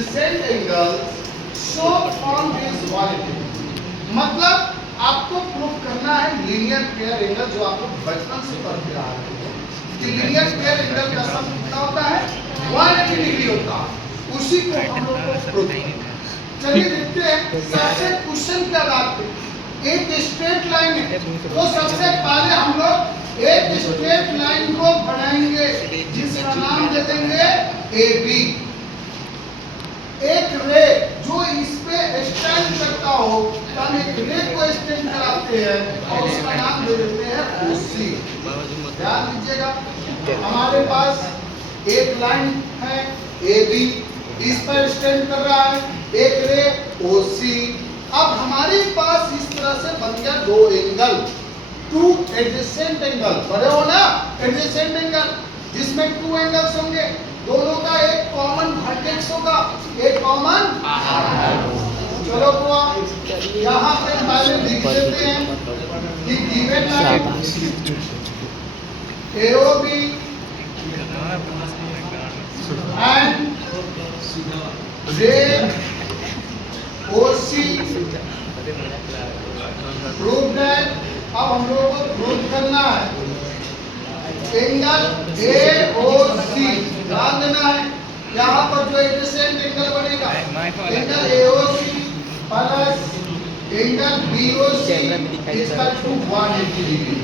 Adjacent angle so form is 180। मतलब आपको prove करना है लीनियर पेयर एंगल, जो आपको बचपन से पढ़ते आ रहे हैं कि लीनियर पेयर एंगल का सम कितना होता है, 180 डिग्री होता है। उसी को हम लोग को प्रूव करना है। चलिए देखते हैं सबसे क्वेश्चन के आधार पे। एक स्ट्रेट लाइन है तो सबसे पहले हम लोग एक स्ट्रेट लाइन को बनाएंगे जिसका नाम दे देंगे AB। एक रे जो इस पे स्टैंड करता हो, तो हम एक रे को स्टैंड कराते हैं और उसका नाम दे देते हैं OC। ध्यान दीजिएगा, हमारे पास एक लाइन है AB, इस पर स्टैंड कर रहा है एक रे OC। अब हमारे पास इस तरह से बन गया दो एंगल, टू एडजेसेंट एंगल। बड़े हो ना, एडजेसेंट एंगल जिसमें टू एंगल्स होंगे, दोनों का एक कॉमन वर्टेक्स होगा, एक कॉमन। चलो बुआ, यहाँ पे पहले लिख देते हैं कि गिवन लाइन AOB एंड रे OC प्रूव दैट। अब हम लोगों को प्रूव करना है एंगल AOC। ध्यान देना है, यहाँ पर जो एडजेसेंट एंगल बनेगा angle AOC plus angle BOC equal to 180 degree.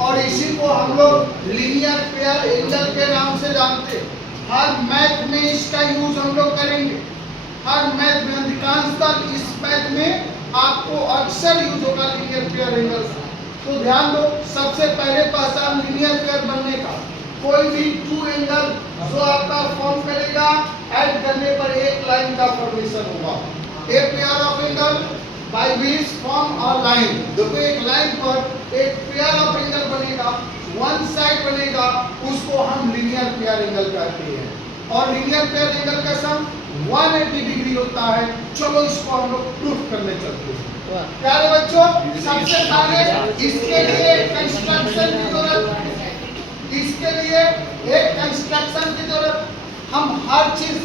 और इसी को हम लोग लीनियर पेयर एंगल के नाम से जानते हैं। हर मैथ में इसका यूज हम लोग करेंगे, हर मैथ में, अधिकांशतः इस मैथ में आपको अक्सर यूज होगा लीनियर पेयर एंगल। तो ध्यान दो, सबसे पहले पहचान लीनियर पेयर बनने का, कोई भी टू एंगल जो आपका फॉर्म करेगा, ऐड करने पर एक लाइन का फॉर्मेशन होगा। A pair of angle by which form a line. देखो एक लाइन पर एक पेयर ऑफ एंगल बनेगा, वन साइड बनेगा, उसको हम लीनियर पेयर एंगल कहते हैं। और लीनियर पेयर एंगल का सम 180 डिग्री होता है। चलो इसको हम लोग प्रूफ करने चलते हैं। प्यारे बच्चों, सबसे पहले इसके लिए कंस्ट्रक्शन की जरूरत है, इसके लिए एक कंस्ट्रक्शन की जरूरत। हम हर चीज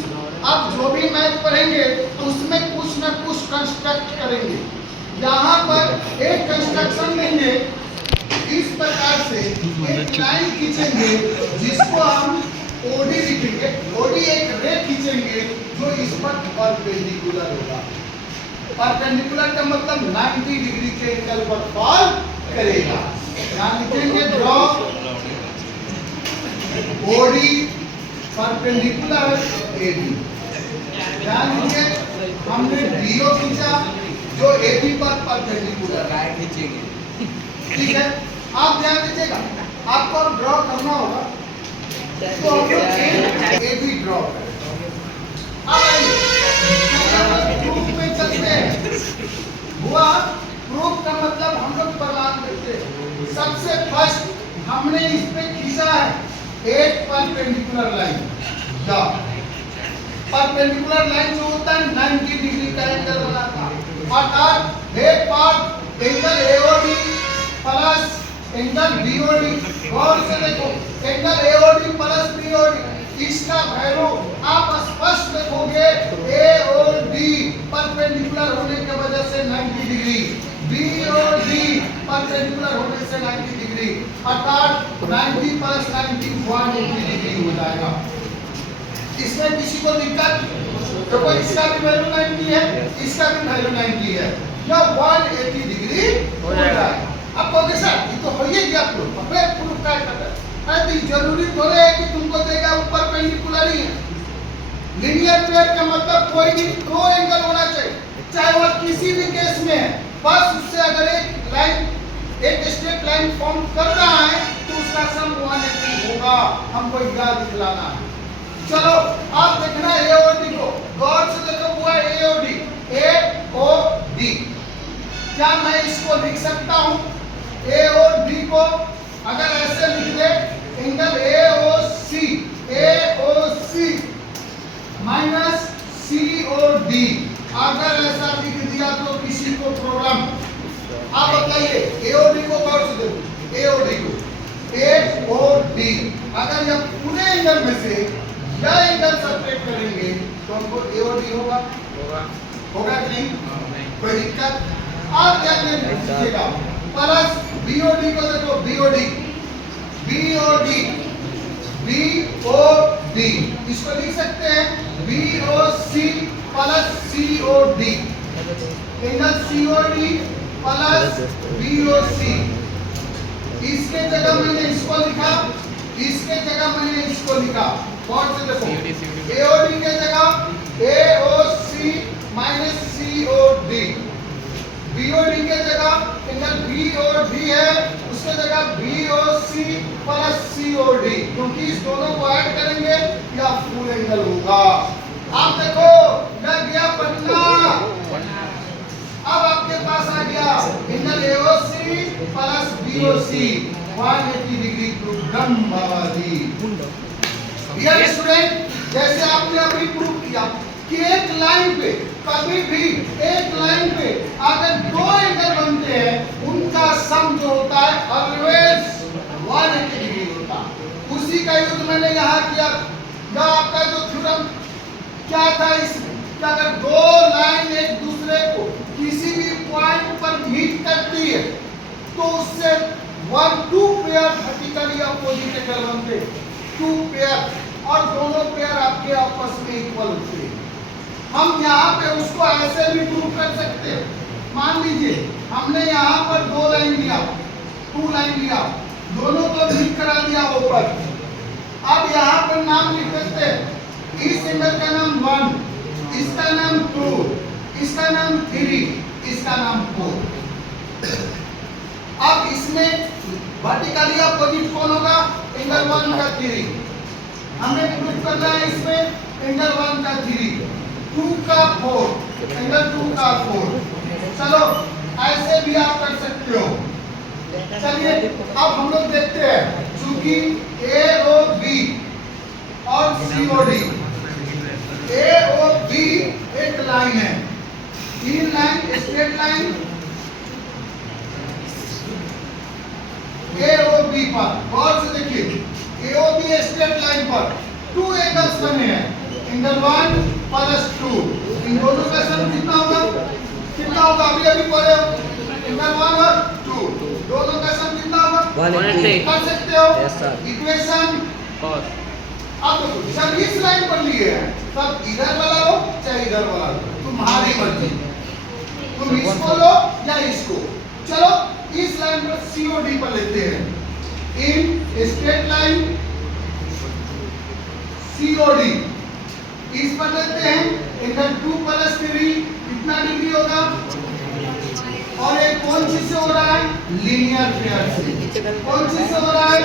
अब जो भी मैथ पढ़ेंगे उसमें कुछ न कुछ कंस्ट्रक्ट करेंगे। यहाँ पर एक कंस्ट्रक्शन लेंगे, इस प्रकार से एक लाइन खींचेंगे जिसको हम OD लिखेंगे। OD एक रे खींचेंगे जो इस पर परपेंडिकुलर होगा। परपेंडिकुलर का मतलब 90 डिग्री के एंगल पर फॉल करेगा। यहाँ लिखेंगे ड्रॉ OD परपेंडिकुलर AB। ध्यान दीजिए, हमने BO खींचा जो AB पर परपेंडिकुलर है। ठीक है, आप ध्यान दीजिएगा, आपको ड्रॉ करना होगा तो हम लोग AB ड्रॉ करें। अब प्रूफ में चलते हैं। हुआ प्रूफ का मतलब हम लोग प्रमाण देते हैं। सबसे फर्स्ट हमने इस पे खींचा है एक परपेंडिकुलर लाइन। परपेंडिकुलर लाइन जो होता है 90 डिग्री का एंगल बनाता है, अर्थात एक part angle AOD plus angle BOD। गौर से देखो, एंगल AOD प्लस BOD, इसका वैल्यू आप स्पष्ट देखोगे AOD परपेंडिकुलर होने की वजह से 90 डिग्री, BOD परपेंडिकुलर होने से 90 डिग्री, अर्थात 90 प्लस 90 180 डिग्री हो जाएगा। इसमें किसी को दिक्कत? देखो इसका भी वैल्यू 90 है, इसका भी वैल्यू 90 है, यह 180 डिग्री हो जाएगा। अब कहोगे सर ये तो हो ही गया प्रूफ, अपने प्रूफ क्या करना है? अरे तो जरूरी थोड़े है कि तुमको देगा ऊपर परपेंडिकुलर ही है। लीनियर पेयर का मतलब कोई भी दो एंगल होना चाहिए, चाहे वह किसी भी केस में है। बस उससे अगर एक लाइन, एक स्ट्रेट लाइन फॉर्म कर रहा है तो उसका सम 180 होगा। हमको याद दिलाना है। चलो आप देखना AOD को, गौर से देखो हुआ AOD। क्या मैं इसको लिख सकता हूँ? AOD को अगर ऐसे लिख दे, एंगल AOC माइनस COD, अगर ऐसा लिख दिया तो किसी को प्रॉब्लम? आप बताइए, AOD को गौर से देखो, AOD को AOD अगर यह पूरे एंगल में से या एंगल सब्ट्रैक्ट करेंगे तो हमको AOD होगा होगा कि नहीं? कोई दिक्कत? आप ध्यान दीजिएगा प्लस BOD को देखो BOD इसको लिख सकते हैं BOC plus COD angle COD plus BOC। इसके जगह मैंने इसको लिखा, इसके जगह मैंने इसको लिखा। कौन से देखो AOD के जगह AOC माइनस COD, BOD के जगह एंगल BOD है उसके जगह BOC प्लस COD, क्योंकि इस दोनों को ऐड करेंगे या फुल एंगल होगा। आप देखो लग गया पन्ना। अब आपके पास आ गया angle AOC plus BOC 180 degree proof बाबाजी। डियर स्टूडेंट, जैसे आपने अभी प्रूव किया कि एक लाइन पे कभी भी एक लाइन पे अगर दो एंगल बनते हैं उनका सम जो होता है ऑलवेज 180 डिग्री होता है। उसी का यूज मैंने यहाँ किया। या आपका जो थ्योरम क्या था, इस अगर दो लाइन एक दूसरे को किसी भी पॉइंट पर मीट करती है तो उससे 2 पेयर वर्टिकली अपोजिट एंगल बनते, 2 पेयर, और दोनों पेयर आपके आपस में इक्वल होते हैं। हम यहाँ पे उसको ऐसे भी प्रूव कर सकते हैं। मान लीजिए हमने यहाँ पर 2 लाइन लिया, 2 लाइन लिया, दोनों को मीट करा दिया ऊपर। अब यहाँ पर नाम लिख देते हैं, इस एंगल का नाम 1, इसका नाम 2, इसका नाम 3, इसका नाम 4। अब इसमें वर्टिकली अपोजिट कौन होगा? एंगल 1 का 3। हमें प्रूव करना है इसमें एंगल 1 का 3, 2 का 4, एंगल 2 का 4। चलो ऐसे भी आप कर सकते हो। चलिए अब हम लोग देखते हैं, चूंकि AOB और COD, AOB एक लाइन है, 3 लाइन स्ट्रेट लाइन AOB पर। गौर से देखिए AOB स्ट्रेट लाइन पर 2 एंगल्स बने हैं, एंगल 1 प्लस 2। इन दोनों का सम कितना होगा? कितना होगा? अभी अभी पढ़े हो, एंगल 1 और 2 दोनों का सम कितना होगा? 180 कर सकते हो। इक्वेशन अब सब इस लाइन पर लिए हैं, सब इधर वाला लो चाहे इधर वाला लो, तुम्हारी मर्जी, तुम इसको लो या इसको। चलो इस लाइन पर COD पर लेते हैं। इन स्ट्रेट लाइन COD इस पर लेते हैं एंगल 2 प्लस 3 कितना डिग्री होगा? और एक कौन चीज से हो रहा है? लीनियर पेयर से। कौन चीज से हो रहा है?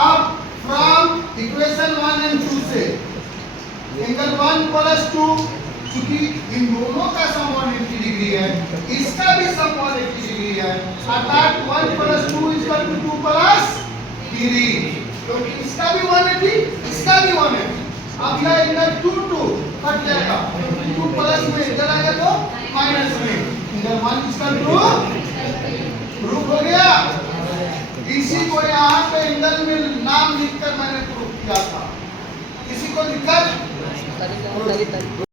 अब फ्रॉम इक्वेशन 1 एंड 2 से एंगल 1 प्लस 2, क्योंकि इन दोनों का सम 180 डिग्री है, इसका भी सम 180 डिग्री है, अर्थात 1 प्लस 2 इक्वल टू 2 प्लस 3, क्योंकि इसका भी 180 इसका भी 180। अब यह एंगल 2 कट जाएगा, 2 प्लस में इधर आएगा तो